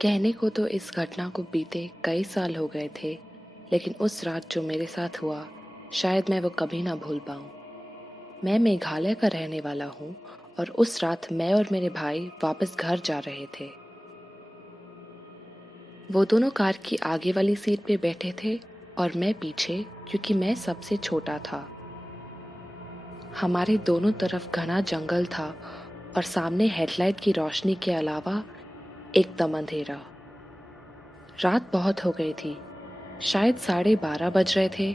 कहने को तो इस घटना को बीते कई साल हो गए थे, लेकिन उस रात जो मेरे साथ हुआ, शायद मैं वो कभी ना भूल पाऊँ। मैं मेघालय का रहने वाला हूँ और उस रात मैं और मेरे भाई वापस घर जा रहे थे। वो दोनों कार की आगे वाली सीट पे बैठे थे और मैं पीछे, क्योंकि मैं सबसे छोटा था। हमारे दोनों तरफ घना जंगल था और सामने हेडलाइट की रोशनी के अलावा एकदम अंधेरा। रात बहुत हो गई थी, शायद 12:30 बज रहे थे,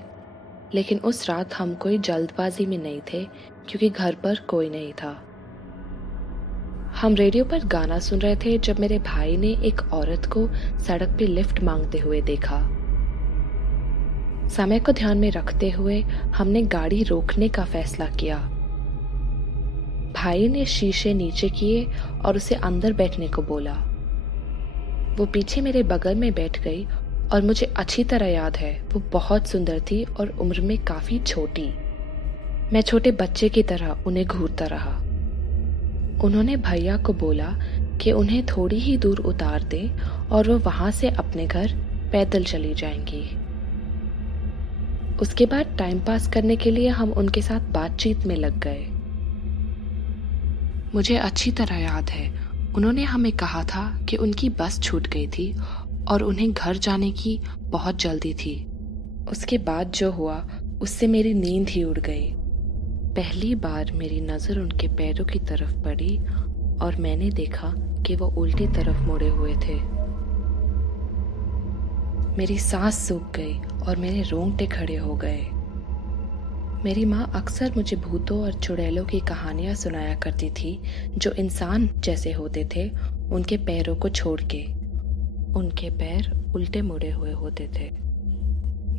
लेकिन उस रात हम कोई जल्दबाजी में नहीं थे क्योंकि घर पर कोई नहीं था। हम रेडियो पर गाना सुन रहे थे जब मेरे भाई ने एक औरत को सड़क पे लिफ्ट मांगते हुए देखा। समय को ध्यान में रखते हुए हमने गाड़ी रोकने का फैसला किया। भाई ने शीशे नीचे किए और उसे अंदर बैठने को बोला। वो पीछे मेरे बगल में बैठ गई और मुझे अच्छी तरह याद है वो बहुत सुंदर थी और उम्र में काफी छोटी। मैं छोटे बच्चे की तरह उन्हें घूरता रहा। उन्होंने भैया को बोला कि उन्हें थोड़ी ही दूर उतार दें और वो वहां से अपने घर पैदल चली जाएंगी। उसके बाद टाइम पास करने के लिए हम उनके साथ बातचीत में लग गए। मुझे अच्छी तरह याद है उन्होंने हमें कहा था कि उनकी बस छूट गई थी और उन्हें घर जाने की बहुत जल्दी थी। उसके बाद जो हुआ उससे मेरी नींद ही उड़ गई। पहली बार मेरी नज़र उनके पैरों की तरफ पड़ी और मैंने देखा कि वो उल्टी तरफ मुड़े हुए थे। मेरी सांस सूख गई और मेरे रोंगटे खड़े हो गए। मेरी माँ अक्सर मुझे भूतों और चुड़ैलों की कहानियां सुनाया करती थी जो इंसान जैसे होते थे, उनके पैरों को छोड़ के। उनके पैर उल्टे मुड़े हुए होते थे।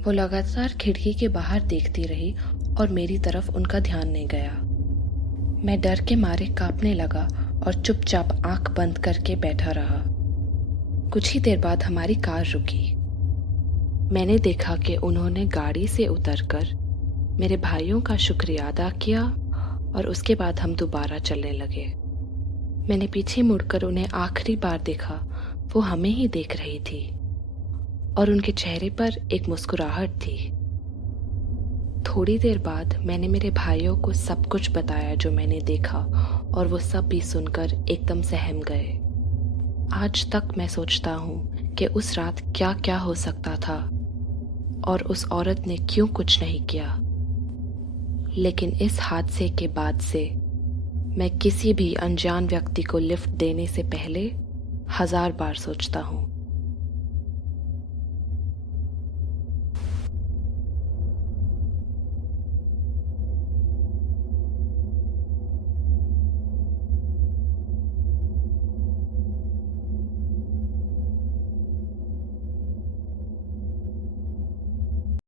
वो लगातार खिड़की के बाहर देखती रही और मेरी तरफ उनका ध्यान नहीं गया। मैं डर के मारे कांपने लगा और चुपचाप आंख बंद करके बैठा रहा। कुछ ही देर बाद हमारी कार रुकी। मैंने देखा कि उन्होंने गाड़ी से उतरकर मेरे भाइयों का शुक्रिया अदा किया और उसके बाद हम दोबारा चलने लगे। मैंने पीछे मुड़कर उन्हें आखिरी बार देखा। वो हमें ही देख रही थी और उनके चेहरे पर एक मुस्कुराहट थी। थोड़ी देर बाद मैंने मेरे भाइयों को सब कुछ बताया जो मैंने देखा और वो सब भी सुनकर एकदम सहम गए। आज तक मैं सोचता हूँ कि उस रात क्या क्या हो सकता था और उस औरत ने क्यों कुछ नहीं किया। लेकिन इस हादसे के बाद से मैं किसी भी अनजान व्यक्ति को लिफ्ट देने से पहले 1000 बार सोचता हूँ।